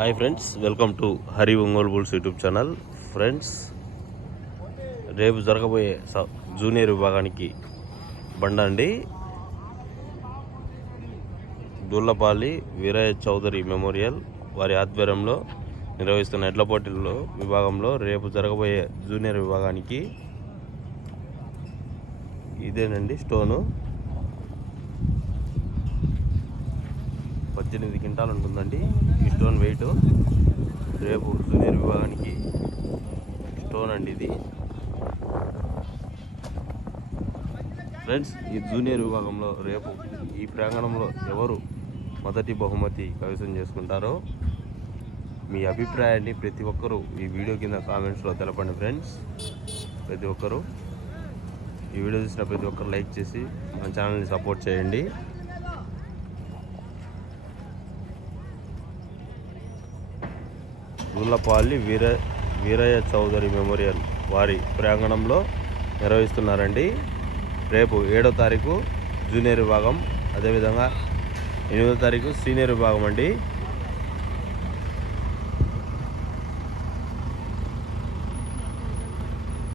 Hi friends welcome to Hari Ongole bulls YouTube channel. Friends రేపు జరగబోయే junior విభాగానికి బండండి దుల్లపాలి వీరయ్య చౌదరి మెమోరియల్ వారి ఆధ్వర్యంలో నిర్వహిస్తున్న ఎడ్ల పోటీల్లో విభాగంలో రేపు జరగబోయే జూనియర్ విభాగానికి ఇదేనండి స్టోను. పద్దెనిమిది క్వింటాలు ఉంటుందండి. ఈ స్టోన్ వెయిట్ రేపు జూనియర్ విభాగానికి స్టోన్ అండి ఇది. ఫ్రెండ్స్ ఈ జూనియర్ విభాగంలో రేపు ఈ ప్రాంగణంలో ఎవరు మొదటి బహుమతి కైవసం చేసుకుంటారో మీ అభిప్రాయాన్ని ప్రతి ఒక్కరూ ఈ వీడియో కింద కామెంట్స్లో తెలపండి ఫ్రెండ్స్. ప్రతి ఒక్కరూ ఈ వీడియో చూసిన ప్రతి ఒక్కరు లైక్ చేసి మన ఛానల్ని సపోర్ట్ చేయండి. గుల్లపల్లి వీర వీరయ్య చౌదరి మెమోరియల్ వారి ప్రాంగణంలో నిర్వహిస్తున్నారండి. రేపు ఏడో తారీఖు జూనియర్ విభాగం అదేవిధంగా ఎనిమిదో తారీఖు సీనియర్ విభాగం అండి.